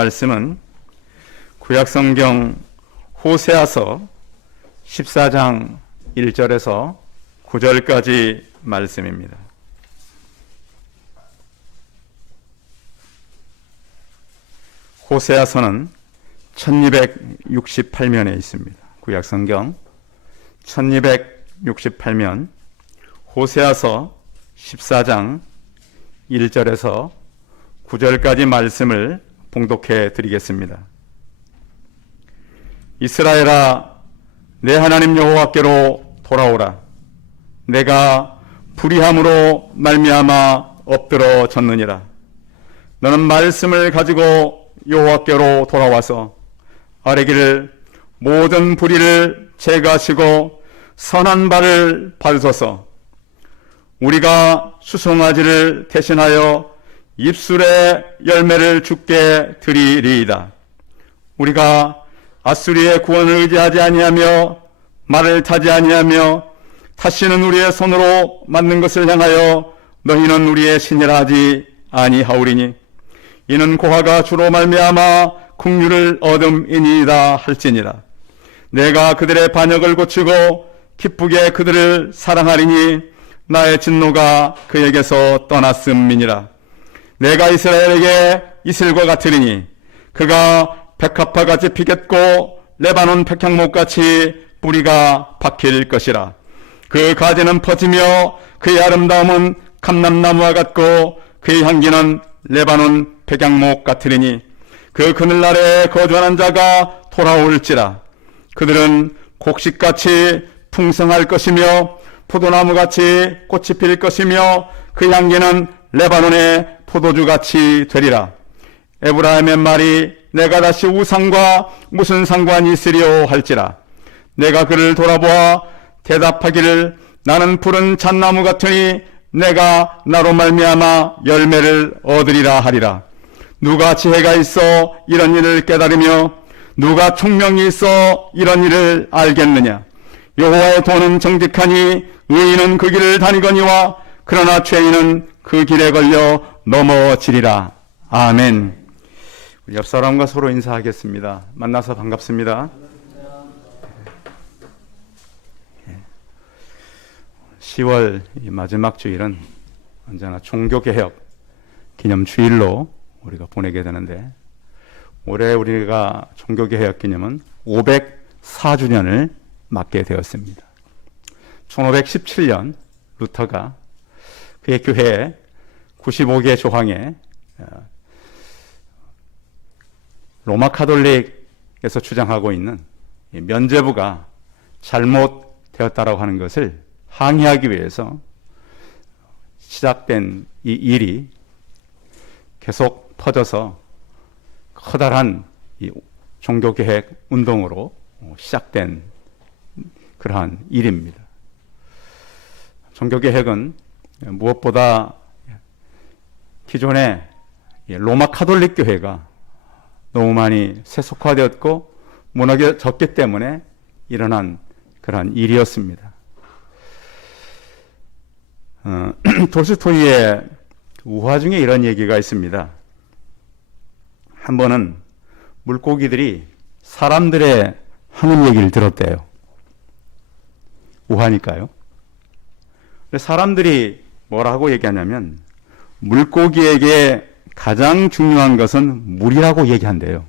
말씀은 구약성경 호세아서 14장 1절에서 9절까지 말씀입니다. 호세아서는 1268면에 있습니다. 구약성경 1268면 호세아서 14장 1절에서 9절까지 말씀을 봉독해 드리겠습니다. 이스라엘아, 내 하나님 여호와께로 돌아오라. 내가 불의함으로 말미암아 엎드러졌느니라. 너는 말씀을 가지고 여호와께로 돌아와서 아뢰기를 모든 불의를 제거하시고 선한 바를 받으소서. 우리가 수송아지를 대신하여 입술의 열매를 주께 드리리이다. 우리가 아수리의 구원을 의지하지 아니하며 말을 타지 아니하며 다시는 우리의 손으로 만든 것을 향하여 너희는 우리의 신이라 하지 아니하오리니 이는 고아가 주로 말미암아 긍휼을 얻음이니이다 할지니라. 내가 그들의 반역을 고치고 기쁘게 그들을 사랑하리니 나의 진노가 그에게서 떠났음이니라. 내가 이스라엘에게 이슬과 같으리니 그가 백합화같이 피겠고 레바논 백향목같이 뿌리가 박힐 것이라. 그 가지는 퍼지며 그의 아름다움은 감람나무와 같고 그의 향기는 레바논 백향목 같으리니 그 그늘날에 거주하는 자가 돌아올지라. 그들은 곡식같이 풍성할 것이며 포도나무같이 꽃이 필 것이며 그 향기는 레바논의 포도주같이 되리라. 에브라임의 말이 내가 다시 우상과 무슨 상관이 있으리요 할지라. 내가 그를 돌아보아 대답하기를 나는 푸른 잣나무 같으니 내가 나로 말미암아 열매를 얻으리라 하리라. 누가 지혜가 있어 이런 일을 깨달으며 누가 총명이 있어 이런 일을 알겠느냐. 여호와의 도는 정직하니 의인은 그 길을 다니거니와 그러나 죄인은 그 길에 걸려 넘어지리라. 아멘. 우리 옆 사람과 서로 인사하겠습니다. 만나서 반갑습니다. 10월 마지막 주일은 언제나 종교개혁 기념주일로 우리가 보내게 되는데 올해 우리가 종교개혁 기념은 504주년을 맞게 되었습니다. 1517년 루터가 그의 교회에 95개 조항에 로마 카톨릭에서 주장하고 있는 면죄부가 잘못되었다라고 하는 것을 항의하기 위해서 시작된 이 일이 계속 퍼져서 커다란 이 종교개혁 운동으로 시작된 그러한 일입니다. 종교개혁은 무엇보다 기존의 로마 카톨릭 교회가 너무 많이 세속화되었고 무너졌기 때문에 일어난 그러한 일이었습니다. 돌스토이의 우화 중에 이런 얘기가 있습니다. 한 번은 물고기들이 사람들의 하는 얘기를 들었대요. 우화니까요. 사람들이 뭐라고 얘기하냐면 물고기에게 가장 중요한 것은 물이라고 얘기한대요.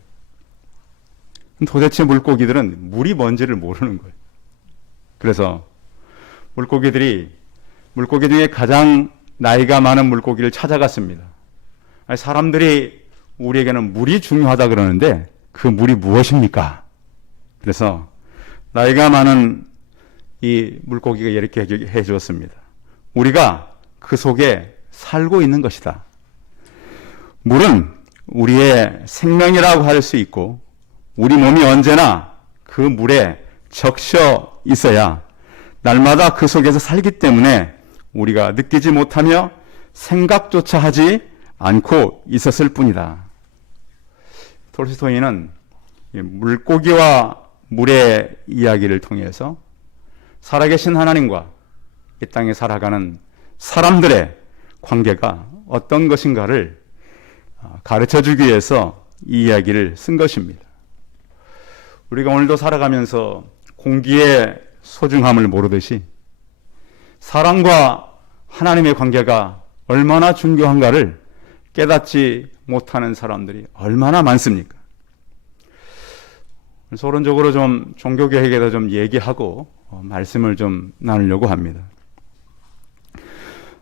도대체 물고기들은 물이 뭔지를 모르는 거예요. 그래서 물고기 중에 가장 나이가 많은 물고기를 찾아갔습니다. 사람들이 우리에게는 물이 중요하다 그러는데 그 물이 무엇입니까? 그래서 나이가 많은 이 물고기가 이렇게 해 주었습니다. 우리가 그 속에 살고 있는 것이다. 물은 우리의 생명이라고 할 수 있고 우리 몸이 언제나 그 물에 적셔 있어야 날마다 그 속에서 살기 때문에 우리가 느끼지 못하며 생각조차 하지 않고 있었을 뿐이다. 톨스토이는 물고기와 물의 이야기를 통해서 살아계신 하나님과 이 땅에 살아가는 사람들의 관계가 어떤 것인가를 가르쳐주기 위해서 이 이야기를 쓴 것입니다. 우리가 오늘도 살아가면서 공기의 소중함을 모르듯이 사람과 하나님의 관계가 얼마나 중요한가를 깨닫지 못하는 사람들이 얼마나 많습니까? 서론적으로 좀 종교개혁에 대해서 좀 얘기하고 말씀을 좀 나누려고 합니다.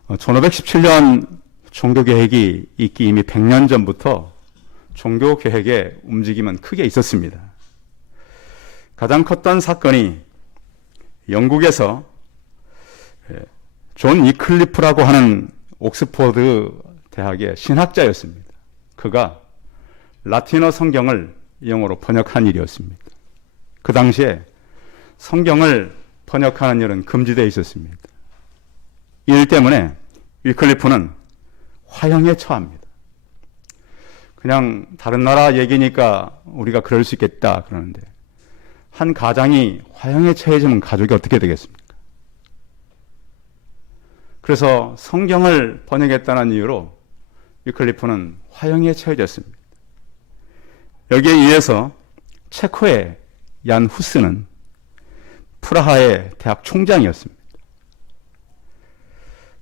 1517년 종교개혁이 있기 이미 100년 전부터 종교개혁의 움직임은 크게 있었습니다. 가장 컸던 사건이 영국에서 존 위클리프라고 하는 옥스퍼드 대학의 신학자였습니다. 그가 라틴어 성경을 영어로 번역한 일이었습니다. 그 당시에 성경을 번역하는 일은 금지되어 있었습니다. 이 일 때문에 위클리프는 화형에 처합니다. 그냥 다른 나라 얘기니까 우리가 그럴 수 있겠다 그러는데 한 가장이 화형에 처해지면 가족이 어떻게 되겠습니까? 그래서 성경을 번역했다는 이유로 위클리프는 화형에 처해졌습니다. 여기에 의해서 체코의 얀 후스는 프라하의 대학 총장이었습니다.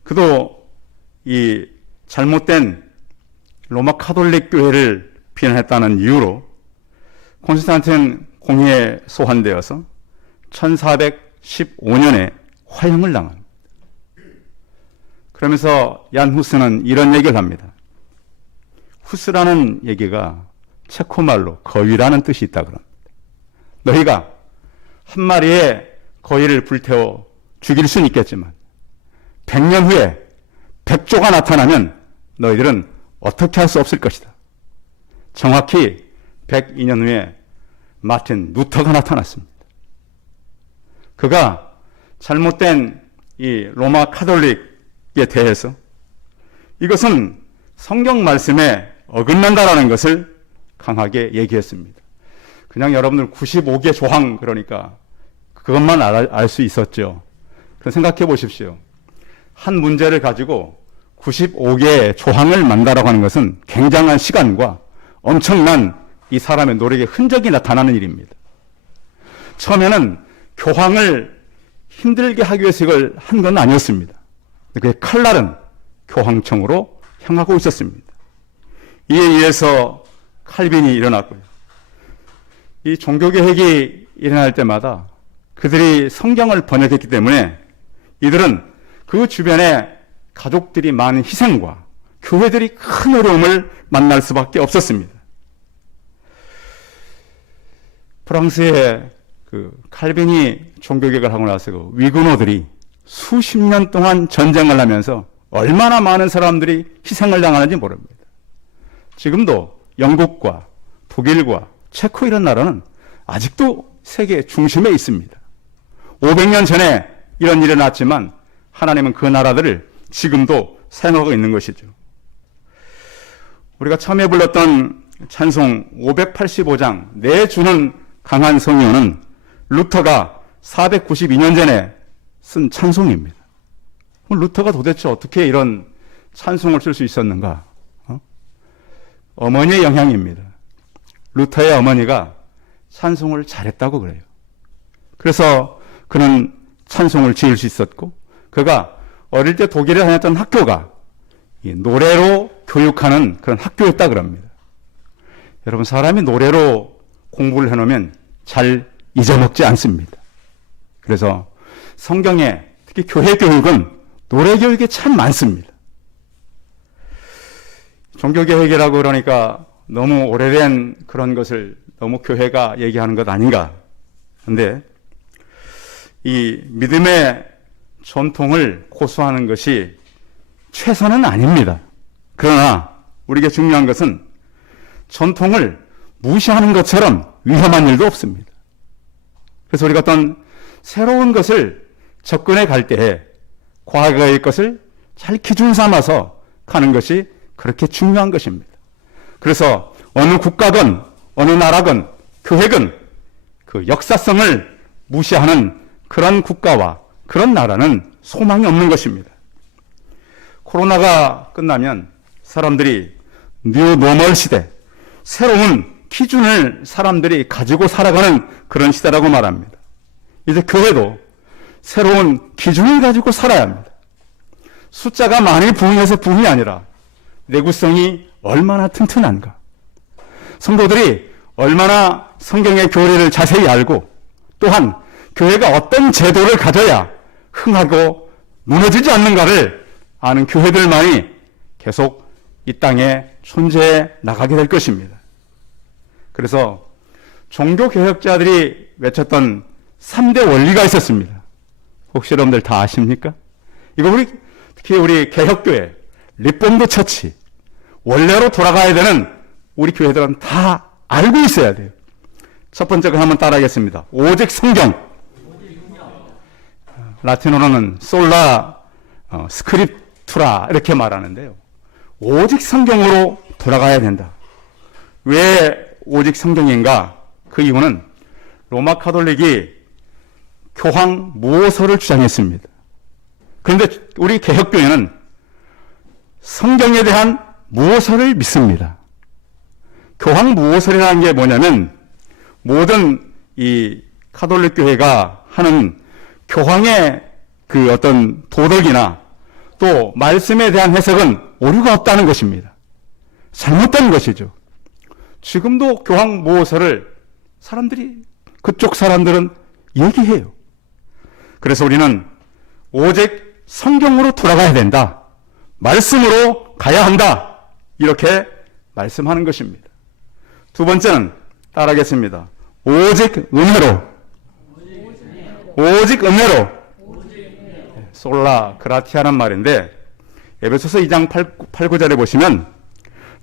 그도 이 잘못된 로마 카톨릭 교회를 비난했다는 이유로 콘스탄틴 공의에 소환되어서 1415년에 화형을 당합니다. 그러면서 얀 후스는 이런 얘기를 합니다. 후스라는 얘기가 체코말로 거위라는 뜻이 있다 그럽니다. 너희가 한 마리의 거위를 불태워 죽일 수는 있겠지만 100년 후에 백조가 나타나면 너희들은 어떻게 할 수 없을 것이다. 정확히 102년 후에 마틴 루터가 나타났습니다. 그가 잘못된 이 로마 카톨릭에 대해서 이것은 성경 말씀에 어긋난다라는 것을 강하게 얘기했습니다. 그냥 여러분들 95개 조항 그러니까 그것만 알 수 있었죠. 그럼 생각해 보십시오. 한 문제를 가지고 95개의 조항을 만다라고 하는 것은 굉장한 시간과 엄청난 이 사람의 노력의 흔적이 나타나는 일입니다. 처음에는 교황을 힘들게 하기 위해서 이걸 한 건 아니었습니다. 그의 칼날은 교황청으로 향하고 있었습니다. 이에 의해서 칼빈이 일어났고요. 이 종교개혁이 일어날 때마다 그들이 성경을 번역했기 때문에 이들은 그 주변에 가족들이 많은 희생과 교회들이 큰 어려움을 만날 수밖에 없었습니다. 프랑스의 그 칼빈이 종교개혁을 하고 나서 그 위그노들이 수십 년 동안 전쟁을 하면서 얼마나 많은 사람들이 희생을 당하는지 모릅니다. 지금도 영국과 독일과 체코 이런 나라는 아직도 세계 중심에 있습니다. 500년 전에 이런 일이 났지만 하나님은 그 나라들을 지금도 사용하고 있는 것이죠. 우리가 처음에 불렀던 찬송 585장 내 주는 강한 성령은 루터가 492년 전에 쓴 찬송입니다. 루터가 도대체 어떻게 이런 찬송을 쓸 수 있었는가? 어머니의 영향입니다. 루터의 어머니가 찬송을 잘했다고 그래요. 그래서 그는 찬송을 지을 수 있었고 그가 어릴 때 독일에 다녔던 학교가 노래로 교육하는 그런 학교였다 그럽니다. 여러분 사람이 노래로 공부를 해놓으면 잘 잊어먹지 않습니다. 그래서 성경에 특히 교회 교육은 노래 교육이 참 많습니다. 종교개혁이라고 그러니까 너무 오래된 그런 것을 너무 교회가 얘기하는 것 아닌가. 그런데 이 믿음의 전통을 고수하는 것이 최선은 아닙니다. 그러나 우리에게 중요한 것은 전통을 무시하는 것처럼 위험한 일도 없습니다. 그래서 우리가 어떤 새로운 것을 접근해 갈 때에 과거의 것을 잘 기준 삼아서 가는 것이 그렇게 중요한 것입니다. 그래서 어느 국가건 어느 나라건 교회건 그 역사성을 무시하는 그런 국가와 그런 나라는 소망이 없는 것입니다. 코로나가 끝나면 사람들이 뉴 노멀 시대, 새로운 기준을 사람들이 가지고 살아가는 그런 시대라고 말합니다. 이제 교회도 새로운 기준을 가지고 살아야 합니다. 숫자가 많이 부흥해서 부흥이 아니라 내구성이 얼마나 튼튼한가, 성도들이 얼마나 성경의 교리를 자세히 알고 또한 교회가 어떤 제도를 가져야 흥하고 무너지지 않는가를 아는 교회들만이 계속 이 땅에 존재해 나가게 될 것입니다. 그래서 종교개혁자들이 외쳤던 3대 원리가 있었습니다. 혹시 여러분들 다 아십니까? 이거 특히 우리 개혁교회, 리폼드 처치, 원래로 돌아가야 되는 우리 교회들은 다 알고 있어야 돼요. 첫 번째 거 한번 따라하겠습니다. 오직 성경. 라틴어로는 솔라 스크립투라 이렇게 말하는데요. 오직 성경으로 돌아가야 된다. 왜 오직 성경인가? 그 이유는 로마 카톨릭이 교황 무호서를 주장했습니다. 그런데 우리 개혁교회는 성경에 대한 무호서를 믿습니다. 교황 무호설이라는 게 뭐냐면 모든 이 카톨릭 교회가 하는 교황의 그 어떤 도덕이나 또 말씀에 대한 해석은 오류가 없다는 것입니다. 잘못된 것이죠. 지금도 교황 무호설을 그쪽 사람들은 얘기해요. 그래서 우리는 오직 성경으로 돌아가야 된다. 말씀으로 가야 한다. 이렇게 말씀하는 것입니다. 두 번째는 따라하겠습니다. 오직 은혜로. 오직 은혜로. 솔라 그라티아란 말인데 에베소서 2장 8, 9절에 보시면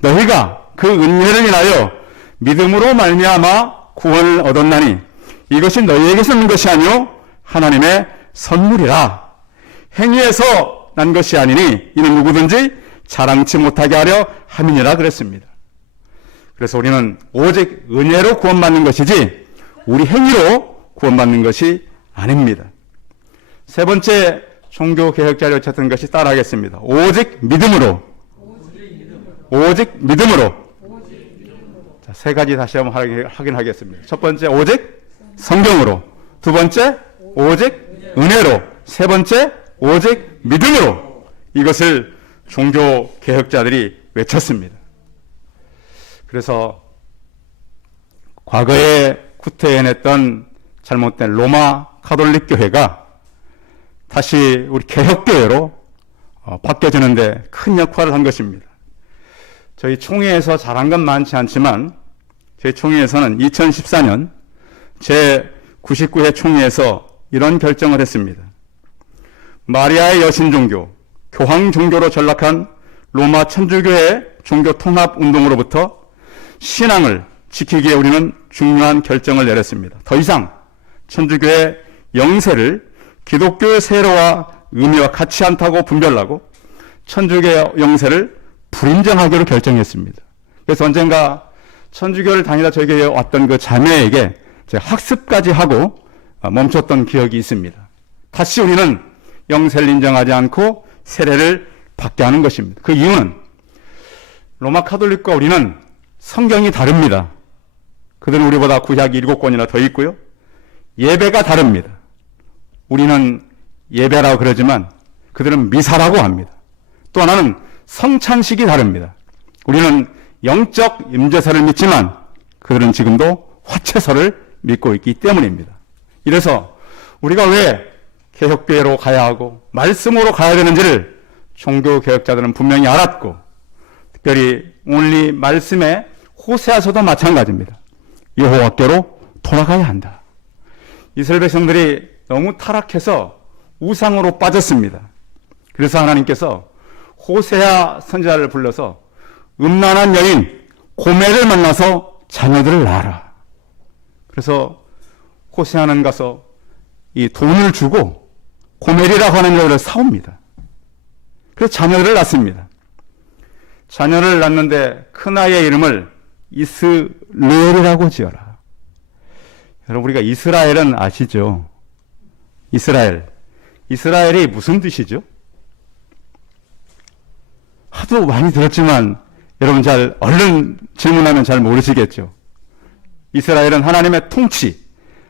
너희가 그 은혜를 인하여 믿음으로 말미암아 구원을 얻었나니 이것이 너희에게서 난 것이 아니요 하나님의 선물이라. 행위에서 난 것이 아니니 이는 누구든지 자랑치 못하게 하려 함이니라 그랬습니다. 그래서 우리는 오직 은혜로 구원받는 것이지 우리 행위로 구원받는 것이 아닙니다. 세 번째 종교개혁자를 찾던 것이 따라하겠습니다. 오직 믿음으로. 오직 믿음으로. 자, 세 가지 다시 한번 확인하겠습니다. 첫 번째 오직 성경으로. 두 번째 오직 은혜로. 세 번째 오직 믿음으로. 이것을 종교개혁자들이 외쳤습니다. 그래서 과거에 구태해냈던 잘못된 로마 카톨릭 교회가 다시 우리 개혁교회로 바뀌어지는데 큰 역할을 한 것입니다. 저희 총회에서 잘한 건 많지 않지만 저희 총회에서는 2014년 제99회 총회에서 이런 결정을 했습니다. 마리아의 여신 종교, 교황 종교로 전락한 로마 천주교회 종교 통합 운동으로부터 신앙을 지키기에 우리는 중요한 결정을 내렸습니다. 더 이상 천주교의 영세를 기독교의 세례와 의미와 같이 않다고 분별하고 천주교의 영세를 불인정하기로 결정했습니다. 그래서 언젠가 천주교를 다니다 저희 교회에 왔던 그 자매에게 제가 학습까지 하고 멈췄던 기억이 있습니다. 다시 우리는 영세를 인정하지 않고 세례를 받게 하는 것입니다. 그 이유는 로마 카톨릭과 우리는 성경이 다릅니다. 그들은 우리보다 구약이 7권이나 더 있고요. 예배가 다릅니다. 우리는 예배라고 그러지만 그들은 미사라고 합니다. 또 하나는 성찬식이 다릅니다. 우리는 영적 임재설을 믿지만 그들은 지금도 화채설을 믿고 있기 때문입니다. 이래서 우리가 왜 개혁교회로 가야 하고 말씀으로 가야 되는지를 종교개혁자들은 분명히 알았고, 특별히 오늘 말씀의 호세아서도 마찬가지입니다. 여호와께로 돌아가야 한다. 이스라엘 백성들이 너무 타락해서 우상으로 빠졌습니다. 그래서 하나님께서 호세아 선지자를 불러서 음란한 여인 고멜을 만나서 자녀들을 낳아라. 그래서 호세아는 가서 이 돈을 주고 고멜이라고 하는 여자를 사옵니다. 그래서 자녀들을 낳습니다. 자녀를 낳는데 큰아이의 이름을 이스라엘이라고 지어라. 여러분, 우리가 이스라엘은 아시죠? 이스라엘이 무슨 뜻이죠? 하도 많이 들었지만 여러분 얼른 질문하면 잘 모르시겠죠. 이스라엘은 하나님의 통치,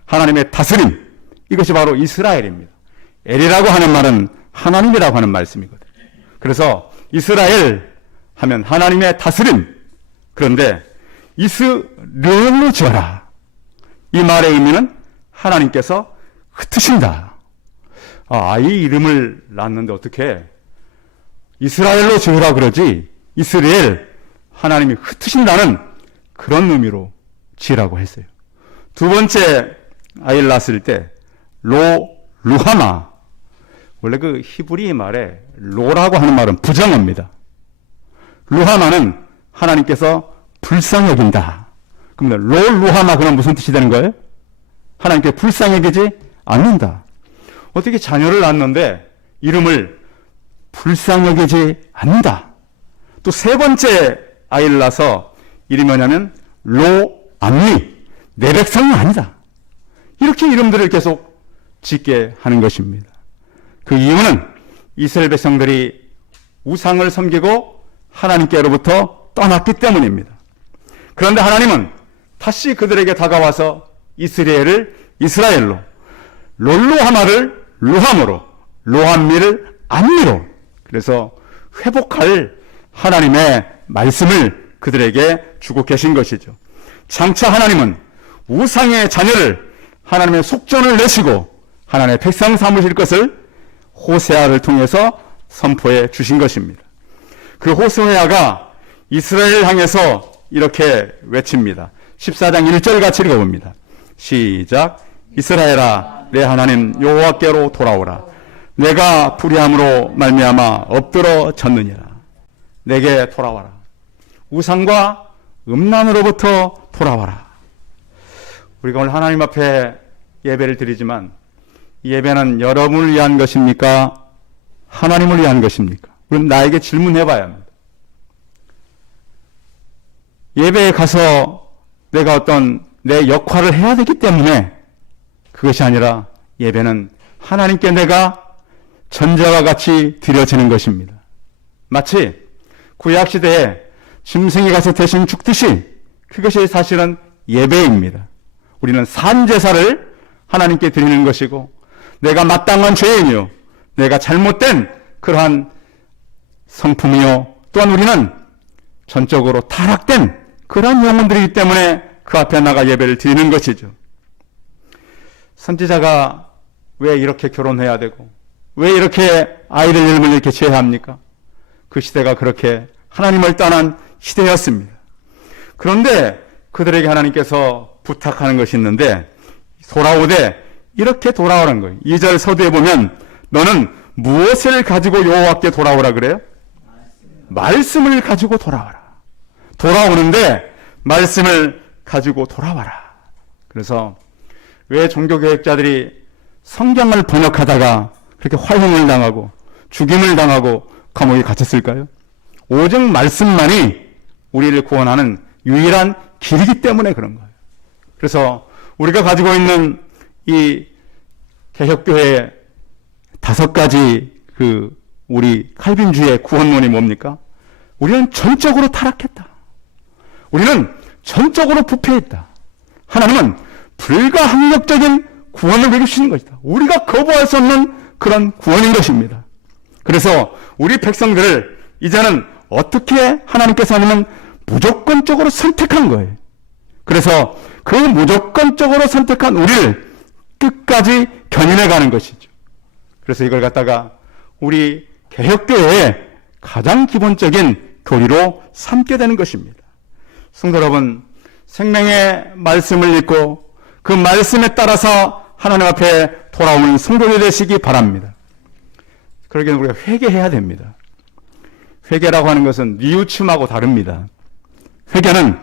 하나님의 다스림, 이것이 바로 이스라엘입니다. 엘이라고 하는 말은 하나님이라고 하는 말씀이거든요. 그래서 이스라엘 하면 하나님의 다스림. 그런데 이스라엘로 지어라. 이 말의 의미는 하나님께서 흩으신다. 아이 이름을 낳았는데 어떻게 이스라엘로 지으라 그러지? 이스라엘, 하나님이 흩으신다는 그런 의미로 지으라고 했어요. 두 번째 아이를 낳았을 때 루하마. 원래 그 히브리 말에 로라고 하는 말은 부정어입니다. 루하마는 하나님께서 불쌍히 여긴다. 그러면 루하마 그럼 무슨 뜻이 되는 거예요? 하나님께 불쌍히 여기지 않는다. 어떻게 자녀를 낳았는데 이름을 불쌍히 여기지 않는다. 또 세 번째 아이를 낳아서 이름이 뭐냐면 로암리, 내 백성이 아니다. 이렇게 이름들을 계속 짓게 하는 것입니다. 그 이유는 이스라엘 백성들이 우상을 섬기고 하나님께로부터 떠났기 때문입니다. 그런데 하나님은 다시 그들에게 다가와서 이스라엘을 이스라엘로, 롤로하마를 루함으로, 로함미를 암미로, 그래서 회복할 하나님의 말씀을 그들에게 주고 계신 것이죠. 장차 하나님은 우상의 자녀를 하나님의 속전을 내시고 하나님의 백성 삼으실 것을 호세아를 통해서 선포해 주신 것입니다. 그 호세아가 이스라엘을 향해서 이렇게 외칩니다. 14장 1절 같이 읽어봅니다. 시작. 이스라엘아, 내 하나님 여호와께로 돌아오라. 내가 불의함으로 말미암아 엎드러졌느니라. 내게 돌아와라. 우상과 음란으로부터 돌아와라. 우리가 오늘 하나님 앞에 예배를 드리지만 이 예배는 여러분을 위한 것입니까? 하나님을 위한 것입니까? 우리는 나에게 질문해 봐야 합니다. 예배에 가서 내가 어떤 내 역할을 해야 되기 때문에 그것이 아니라 예배는 하나님께 내가 전자와 같이 드려지는 것입니다. 마치 구약시대에 짐승이 가서 대신 죽듯이 그것이 사실은 예배입니다. 우리는 산제사를 하나님께 드리는 것이고 내가 마땅한 죄인이요 내가 잘못된 그러한 성품이요 또한 우리는 전적으로 타락된 그러한 영혼들이기 때문에 그 앞에 나가 예배를 드리는 것이죠. 선지자가 왜 이렇게 결혼해야 되고 왜 이렇게 아이들 이름을 이렇게 지어야 합니까? 그 시대가 그렇게 하나님을 떠난 시대였습니다. 그런데 그들에게 하나님께서 부탁하는 것이 있는데 돌아오되 이렇게 돌아오는 거예요. 2절 서두에 보면 너는 무엇을 가지고 여호와께 돌아오라 그래요? 말씀을 가지고 돌아와라. 돌아오는데 말씀을 가지고 돌아와라. 그래서 왜 종교개혁자들이 성경을 번역하다가 그렇게 화형을 당하고 죽임을 당하고 감옥에 갇혔을까요? 오직 말씀만이 우리를 구원하는 유일한 길이기 때문에 그런 거예요. 그래서 우리가 가지고 있는 이 개혁교회의 5가지 우리 칼빈주의 구원론이 뭡니까? 우리는 전적으로 타락했다. 우리는 전적으로 부패했다. 하나님은 불가항력적인 구원을 내주시는 것이다. 우리가 거부할 수 없는 그런 구원인 것입니다. 그래서 우리 백성들을 이제는 어떻게 하나님께서 하냐면 무조건적으로 선택한 거예요. 그래서 그 무조건적으로 선택한 우리를 끝까지 견인해 가는 것이죠. 그래서 이걸 갖다가 우리 개혁교회의 가장 기본적인 교리로 삼게 되는 것입니다. 성도 여러분, 생명의 말씀을 읽고 그 말씀에 따라서 하나님 앞에 돌아오는 성도가 되시기 바랍니다. 그러기 위해 우리가 회개해야 됩니다. 회개라고 하는 것은 뉘우침하고 다릅니다. 회개는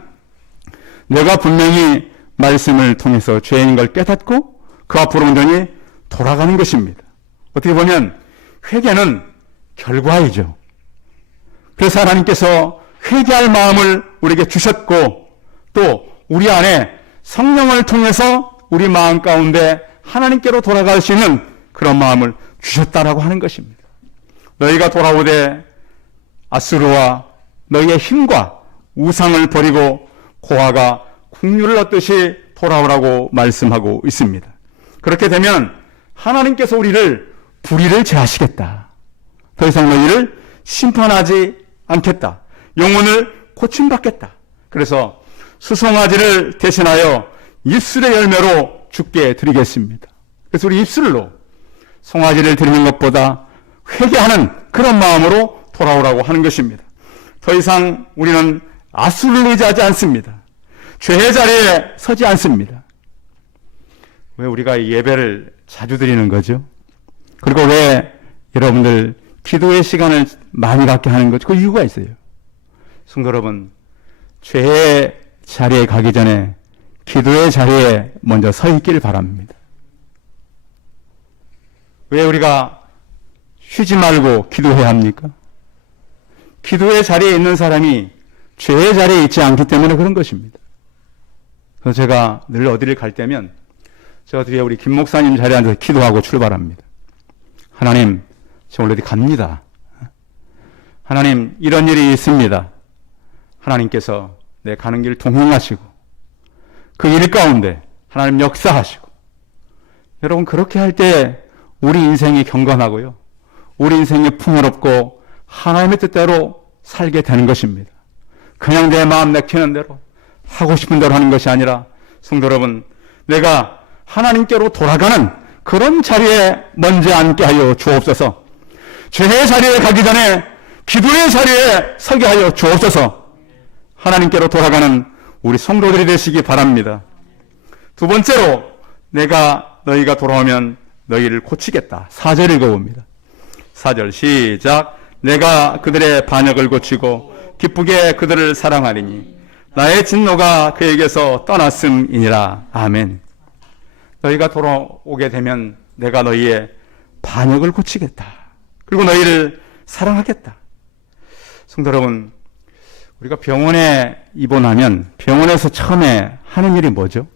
내가 분명히 말씀을 통해서 죄인인 걸 깨닫고 그 앞으로 온전히 돌아가는 것입니다. 어떻게 보면 회개는 결과이죠. 그래서 하나님께서 회개할 마음을 우리에게 주셨고 또 우리 안에 성령을 통해서 우리 마음 가운데 하나님께로 돌아갈 수 있는 그런 마음을 주셨다라고 하는 것입니다. 너희가 돌아오되 아수르와 너희의 힘과 우상을 버리고 고아가 국류를 얻듯이 돌아오라고 말씀하고 있습니다. 그렇게 되면 하나님께서 우리를 불의를 제하시겠다. 더 이상 너희를 심판하지 않겠다. 영혼을 고침받겠다. 그래서 수송아지를 대신하여 입술의 열매로 주께 드리겠습니다. 그래서 우리 입술로 송아지를 드리는 것보다 회개하는 그런 마음으로 돌아오라고 하는 것입니다. 더 이상 우리는 아수를 의지하지 않습니다. 죄의 자리에 서지 않습니다. 왜 우리가 예배를 자주 드리는 거죠? 그리고 왜 여러분들 기도의 시간을 많이 갖게 하는 거죠? 그 이유가 있어요. 성도 여러분, 죄의 자리에 가기 전에 기도의 자리에 먼저 서 있기를 바랍니다. 왜 우리가 쉬지 말고 기도해야 합니까? 기도의 자리에 있는 사람이 죄의 자리에 있지 않기 때문에 그런 것입니다. 그래서 제가 늘 어디를 갈 때면 저 뒤에 우리 김 목사님 자리에 앉아서 기도하고 출발합니다. 하나님, 저 원래 어디 갑니다. 하나님, 이런 일이 있습니다. 하나님께서 내 가는 길 동행하시고 그 일 가운데 하나님 역사하시고, 여러분 그렇게 할 때 우리 인생이 경건하고요, 우리 인생이 풍요롭고 하나님의 뜻대로 살게 되는 것입니다. 그냥 내 마음 내키는 대로 하고 싶은 대로 하는 것이 아니라, 성도 여러분, 내가 하나님께로 돌아가는 그런 자리에 먼저 앉게 하여 주옵소서. 죄의 자리에 가기 전에 기도의 자리에 서게 하여 주옵소서. 하나님께로 돌아가는 우리 성도들이 되시기 바랍니다. 두 번째로, 내가 너희가 돌아오면 너희를 고치겠다. 4절 읽어봅니다. 4절 시작. 내가 그들의 반역을 고치고 기쁘게 그들을 사랑하리니 나의 진노가 그에게서 떠났음이니라. 아멘. 너희가 돌아오게 되면 내가 너희의 반역을 고치겠다. 그리고 너희를 사랑하겠다. 성도 여러분, 우리가 병원에 입원하면 병원에서 처음에 하는 일이 뭐죠?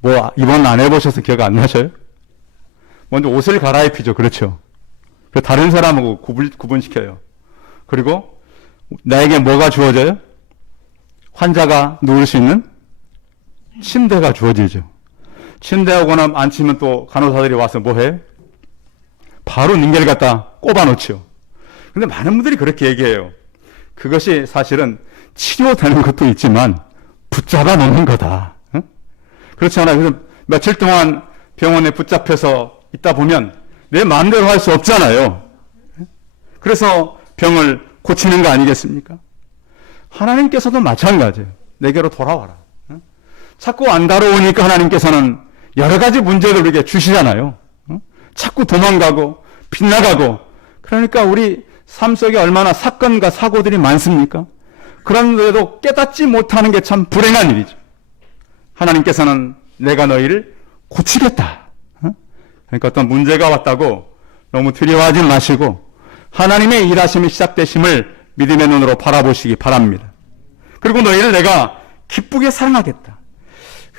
뭐 입원 안 해보셔서 기억 안 나셔요? 먼저 옷을 갈아입히죠. 그렇죠? 다른 사람하고 구분시켜요. 그리고 나에게 뭐가 주어져요? 환자가 누울 수 있는 침대가 주어지죠. 침대하거나 앉히면 또 간호사들이 와서 뭐 해요? 바로 닌겔 갖다 꼽아놓죠. 근데 많은 분들이 그렇게 얘기해요. 그것이 사실은 치료되는 것도 있지만 붙잡아 놓는 거다. 응? 그렇지 않아요? 그래서 며칠 동안 병원에 붙잡혀서 있다 보면 내 마음대로 할 수 없잖아요. 그래서 병을 고치는 거 아니겠습니까? 하나님께서도 마찬가지예요. 내게로 돌아와라. 응? 자꾸 안 다뤄오니까 하나님께서는 여러 가지 문제를 우리에게 주시잖아요. 응? 자꾸 도망가고 빗나가고, 그러니까 우리 삶 속에 얼마나 사건과 사고들이 많습니까? 그런데도 깨닫지 못하는 게 참 불행한 일이죠. 하나님께서는 내가 너희를 고치겠다. 그러니까 어떤 문제가 왔다고 너무 두려워하지 마시고 하나님의 일하심이 시작되심을 믿음의 눈으로 바라보시기 바랍니다. 그리고 너희를 내가 기쁘게 사랑하겠다.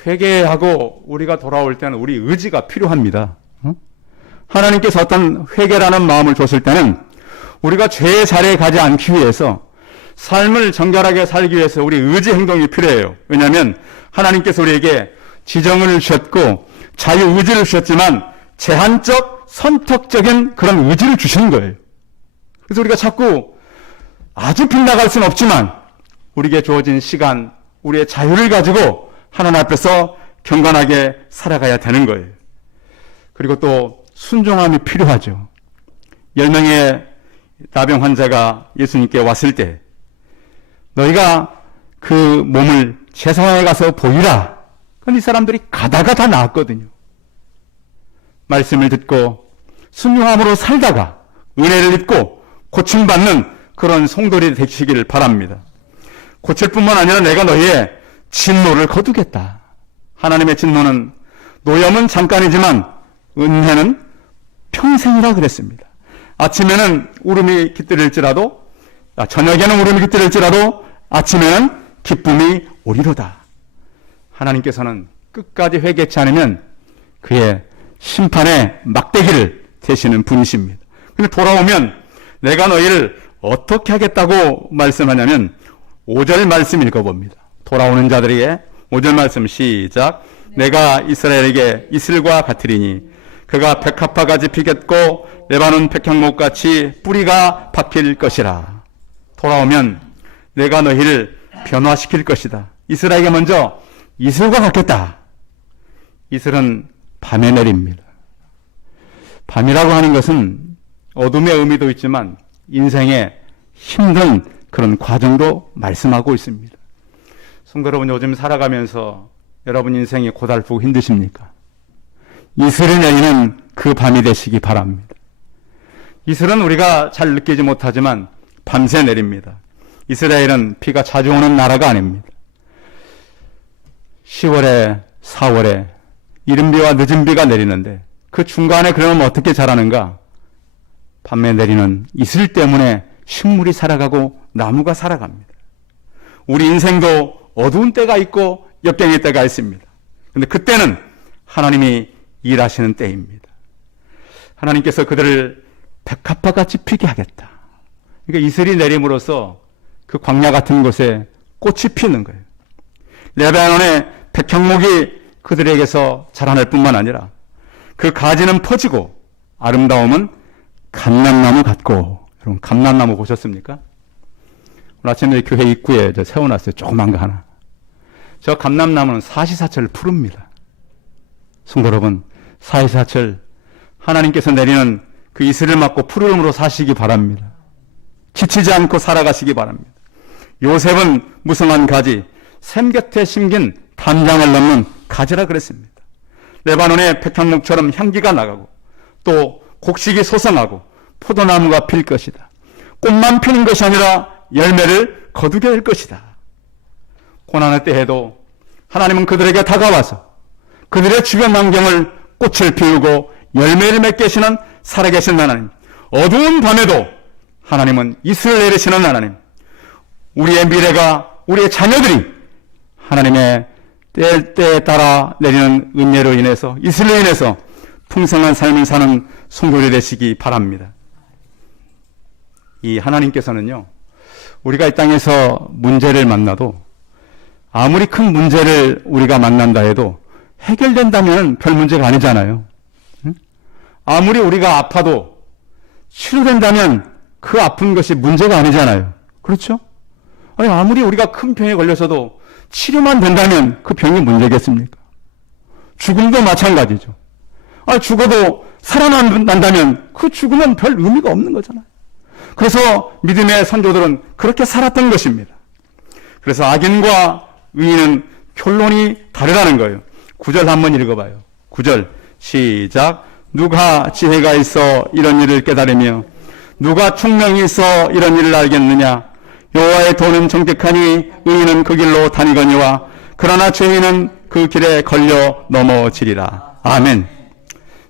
회개하고 우리가 돌아올 때는 우리 의지가 필요합니다. 하나님께서 어떤 회개라는 마음을 줬을 때는 우리가 죄의 자리에 가지 않기 위해서, 삶을 정결하게 살기 위해서 우리 의지 행동이 필요해요. 왜냐하면 하나님께서 우리에게 지정을 주셨고 자유의지를 주셨지만 제한적 선택적인 그런 의지를 주시는 거예요. 그래서 우리가 자꾸 아주 빗나갈 수는 없지만 우리에게 주어진 시간, 우리의 자유를 가지고 하나님 앞에서 경건하게 살아가야 되는 거예요. 그리고 또 순종함이 필요하죠. 10명의 나병 환자가 예수님께 왔을 때 너희가 그 몸을 제사장에 가서 보이라. 그런데 이 사람들이 가다가 다 나았거든요. 말씀을 듣고 순종함으로 살다가 은혜를 입고 고침받는 그런 성도들이 되시기를 바랍니다. 고칠 뿐만 아니라 내가 너희의 진노를 거두겠다. 하나님의 진노는, 노염은 잠깐이지만 은혜는 평생이라 그랬습니다. 아침에는 울음이 깃들일지라도, 저녁에는 울음이 깃들일지라도 아침에는 기쁨이 오리로다. 하나님께서는 끝까지 회개치 않으면 그의 심판의 막대기를 대시는 분이십니다. 근데 돌아오면 내가 너희를 어떻게 하겠다고 말씀하냐면 5절 말씀 읽어봅니다. 돌아오는 자들에게 5절 말씀 시작. 내가 이스라엘에게 이슬과 같으리니 그가 백합화같이 피겠고 레바논 백향목같이 뿌리가 박힐 것이라. 돌아오면 내가 너희를 변화시킬 것이다. 이스라엘에게 먼저 이슬과 같겠다. 이슬은 밤에 내립니다. 밤이라고 하는 것은 어둠의 의미도 있지만 인생의 힘든 그런 과정도 말씀하고 있습니다. 성도 여러분, 요즘 살아가면서 여러분 인생이 고달프고 힘드십니까? 이슬이 내리는 그 밤이 되시기 바랍니다. 이슬은 우리가 잘 느끼지 못하지만 밤새 내립니다. 이스라엘은 비가 자주 오는 나라가 아닙니다. 10월에 4월에 이른 비와 늦은 비가 내리는데 그 중간에 그러면 어떻게 자라는가? 밤에 내리는 이슬 때문에 식물이 살아가고 나무가 살아갑니다. 우리 인생도 어두운 때가 있고 역경의 때가 있습니다. 그런데 그때는 하나님이 일하시는 때입니다. 하나님께서 그들을 백합화같이 피게 하겠다. 그러니까 이슬이 내림으로써 그 광야 같은 곳에 꽃이 피는 거예요. 레바논의 백향목이 그들에게서 자라날 뿐만 아니라 그 가지는 퍼지고 아름다움은 감람나무 같고. 여러분, 감람나무 보셨습니까? 오늘 아침에 교회 입구에 세워놨어요. 조그만 거 하나. 저 감람나무는 사시사철 푸릅니다. 성도 여러분, 사시사철 하나님께서 내리는 그 이슬을 맞고 푸름으로 사시기 바랍니다. 지치지 않고 살아가시기 바랍니다. 요셉은 무성한 가지, 샘 곁에 심긴 담장을 넘는 가지라 그랬습니다. 레바논의 백향목처럼 향기가 나가고 또 곡식이 소성하고 포도나무가 필 것이다. 꽃만 피는 것이 아니라 열매를 거두게 될 것이다. 고난의 때에도 하나님은 그들에게 다가와서 그들의 주변 환경을 꽃을 피우고 열매를 맺게 하시는 살아계신 하나님. 어두운 밤에도 하나님은 이슬을 내리시는 하나님. 우리의 미래가, 우리의 자녀들이 하나님의 때에 따라 내리는 은혜로 인해서, 이슬로 인해서 풍성한 삶을 사는 성도들이 되시기 바랍니다. 이 하나님께서는요, 우리가 이 땅에서 문제를 만나도 아무리 큰 문제를 우리가 만난다 해도 해결된다면 별 문제가 아니잖아요. 아무리 우리가 아파도 치료된다면 그 아픈 것이 문제가 아니잖아요. 그렇죠? 아니, 아무리 우리가 큰 병에 걸려서도 치료만 된다면 그 병이 문제겠습니까? 죽음도 마찬가지죠. 아니, 죽어도 살아난다면 그 죽음은 별 의미가 없는 거잖아요. 그래서 믿음의 선조들은 그렇게 살았던 것입니다. 그래서 악인과 의인은 결론이 다르다는 거예요. 9절 한번 읽어봐요. 9절 시작. 누가 지혜가 있어 이런 일을 깨달으며 누가 총명이 있어 이런 일을 알겠느냐. 여호와의 도는 정직하니 의인은 그 길로 다니거니와 그러나 죄인은 그 길에 걸려 넘어지리라. 아멘.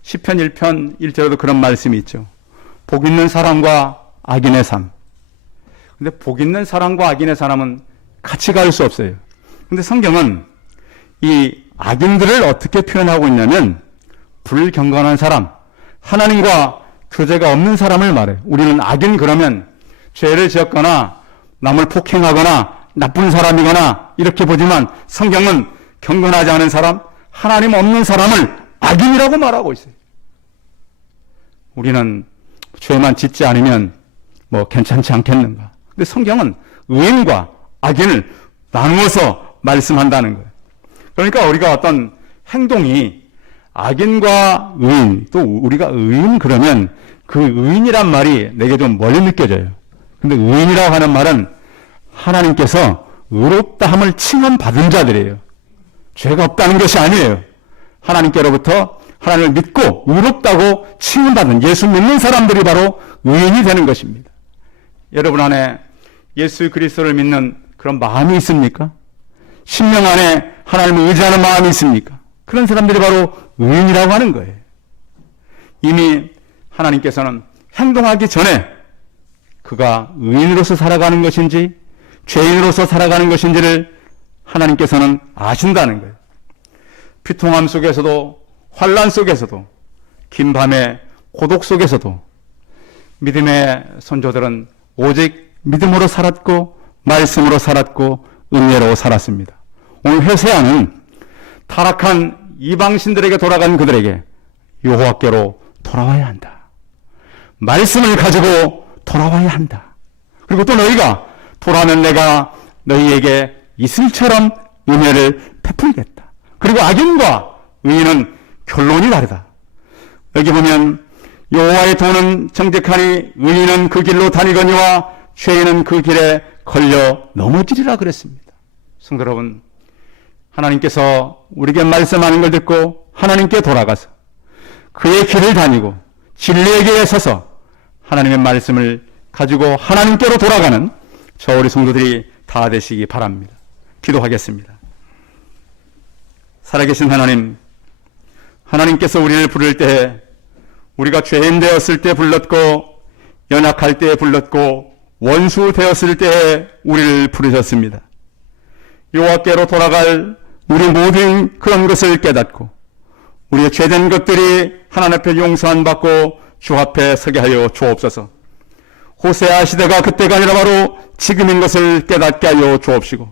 시편 1편 1절에도 그런 말씀이 있죠. 복 있는 사람과 악인의 삶. 근데 복 있는 사람과 악인의 사람은 같이 갈 수 없어요. 근데 성경은 이 악인들을 어떻게 표현하고 있냐면 불경건한 사람, 하나님과 교제가 없는 사람을 말해요. 우리는 악인 그러면 죄를 지었거나 남을 폭행하거나 나쁜 사람이거나 이렇게 보지만 성경은 경건하지 않은 사람, 하나님 없는 사람을 악인이라고 말하고 있어요. 우리는 죄만 짓지 않으면 뭐 괜찮지 않겠는가. 근데 성경은 의인과 악인을 나누어서 말씀한다는 거예요. 그러니까 우리가 어떤 행동이 악인과 의인, 또 우리가 의인 그러면 그 의인이란 말이 내게 좀 멀리 느껴져요. 근데 의인이라고 하는 말은 하나님께서 의롭다함을 칭함받은 자들이에요. 죄가 없다는 것이 아니에요. 하나님께로부터 하나님을 믿고 의롭다고 칭함받은 예수 믿는 사람들이 바로 의인이 되는 것입니다. 여러분 안에 예수 그리스도를 믿는 그런 마음이 있습니까? 심령 안에 하나님을 의지하는 마음이 있습니까? 그런 사람들이 바로 의인이라고 하는 거예요. 이미 하나님께서는 행동하기 전에 그가 의인으로서 살아가는 것인지 죄인으로서 살아가는 것인지를 하나님께서는 아신다는 거예요. 비통함 속에서도 환난 속에서도 긴 밤의 고독 속에서도 믿음의 선조들은 오직 믿음으로 살았고 말씀으로 살았고 은혜로 살았습니다. 오늘 회세하는 타락한 이방신들에게 돌아간 그들에게 여호와께로 돌아와야 한다. 말씀을 가지고 돌아와야 한다. 그리고 또 너희가 돌아오면 내가 너희에게 이슬처럼 은혜를 베풀겠다. 그리고 악인과 의인은 결론이 다르다. 여기 보면 여호와의 도는 정직하니 의인은 그 길로 다니거니와 죄인은 그 길에 걸려 넘어지리라 그랬습니다. 성도 여러분, 하나님께서 우리에게 말씀하는 걸 듣고 하나님께 돌아가서 그의 길을 다니고 진리의 길에 서서 하나님의 말씀을 가지고 하나님께로 돌아가는 저 우리 성도들이 다 되시기 바랍니다. 기도하겠습니다. 살아계신 하나님, 하나님께서 우리를 부를 때 우리가 죄인 되었을 때 불렀고 연약할 때 불렀고 원수 되었을 때 우리를 부르셨습니다. 여호와께로 돌아갈 우리 모든 그런 것을 깨닫고 우리의 죄된 것들이 하나님 앞에 용서한 받고 주 앞에 서게 하여 주옵소서. 호세아 시대가 그때가 아니라 바로 지금인 것을 깨닫게 하여 주옵시고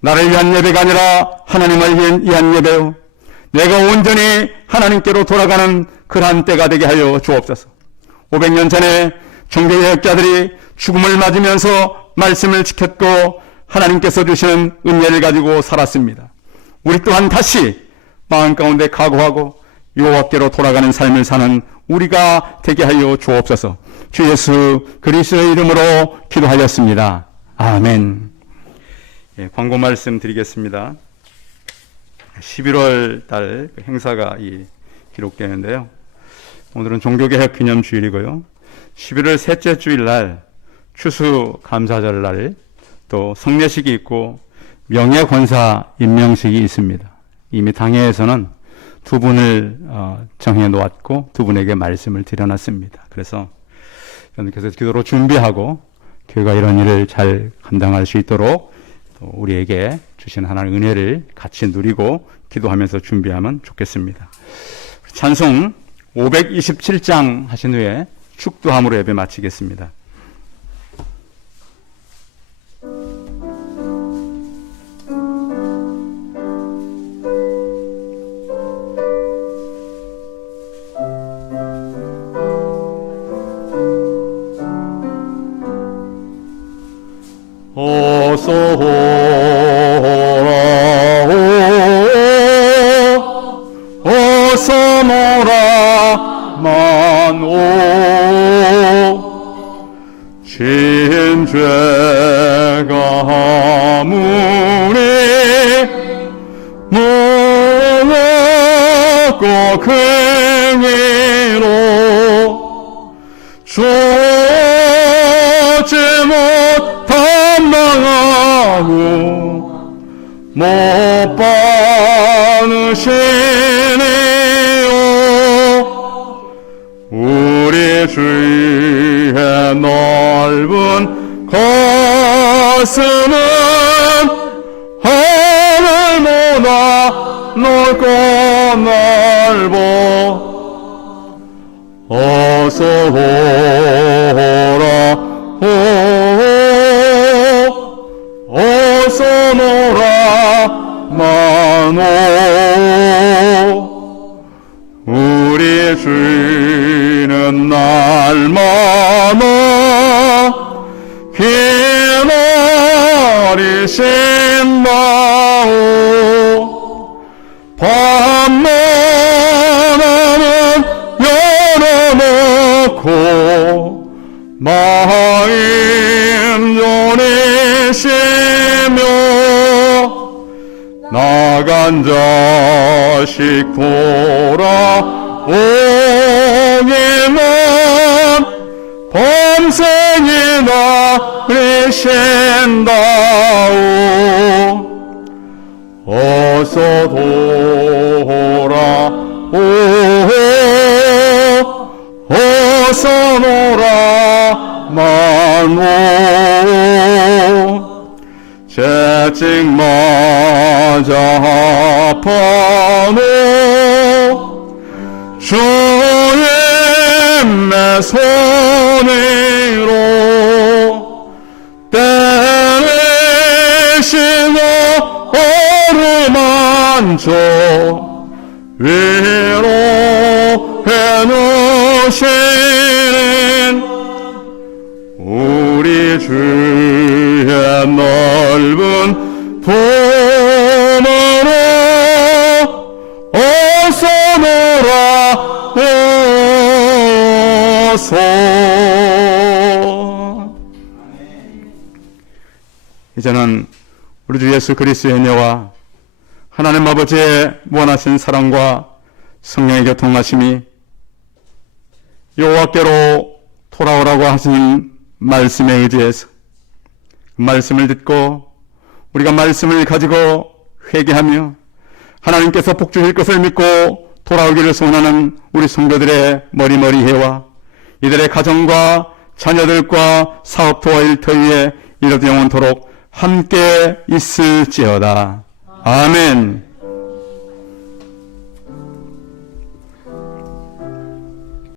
나를 위한 예배가 아니라 하나님을 위한 예배요 내가 온전히 하나님께로 돌아가는 그러한 때가 되게 하여 주옵소서. 500년 전에 종교개혁자들이 죽음을 맞으면서 말씀을 지켰고 하나님께서 주시는 은혜를 가지고 살았습니다. 우리 또한 다시 마음 가운데 각오하고 여호와께로 돌아가는 삶을 사는 우리가 되게 하여 주옵소서. 주 예수 그리스도의 이름으로 기도하였습니다. 아멘. 광고 말씀 드리겠습니다. 11월 달 행사가 기록되는데요. 오늘은 종교개혁 기념 주일이고요. 11월 셋째 주일 날 추수감사절 날 또 성례식이 있고 명예권사 임명식이 있습니다. 이미 당회에서는 두 분을 정해 놓았고 두 분에게 말씀을 드려놨습니다. 그래서 여러분께서 기도로 준비하고 교회가 이런 일을 잘 감당할 수 있도록 또 우리에게 주신 하나님의 은혜를 같이 누리고 기도하면서 준비하면 좋겠습니다. 찬송 527장 하신 후에 축도함으로 예배 마치겠습니다. 어서 오라 어서 오라 만오 진죄가 아무리 무겁고 긍휼로 주지 못한 망하고 못 받으시니요 우리 주의 넓은 가슴은 하늘보다 넓고 넓어 어서 오라 어서 오라 만오 우리 주는 날마다 기다리신다오 밤만 하면 열어놓고 마임 요리시며 나간 자식 돌아오기만 범생이나 그리신다오 어서 돌아오 어서 놀아 만오 채찍 맞아 아파도 주의 손으로 주 위로해 놓으시는 우리 주의 넓은 품으로 어서 놀아오소. 이제는 우리 주 예수 그리스도의 은혜와 하나님 아버지의 무한하신 사랑과 성령의 교통하심이 여호와께로 돌아오라고 하신 말씀에 의지해서 말씀을 듣고 우리가 말씀을 가지고 회개하며 하나님께서 복주실 것을 믿고 돌아오기를 소원하는 우리 성도들의 머리머리해와 이들의 가정과 자녀들과 사업터와 일터 위에 이르도 영원토록 함께 있을지어다. 아멘.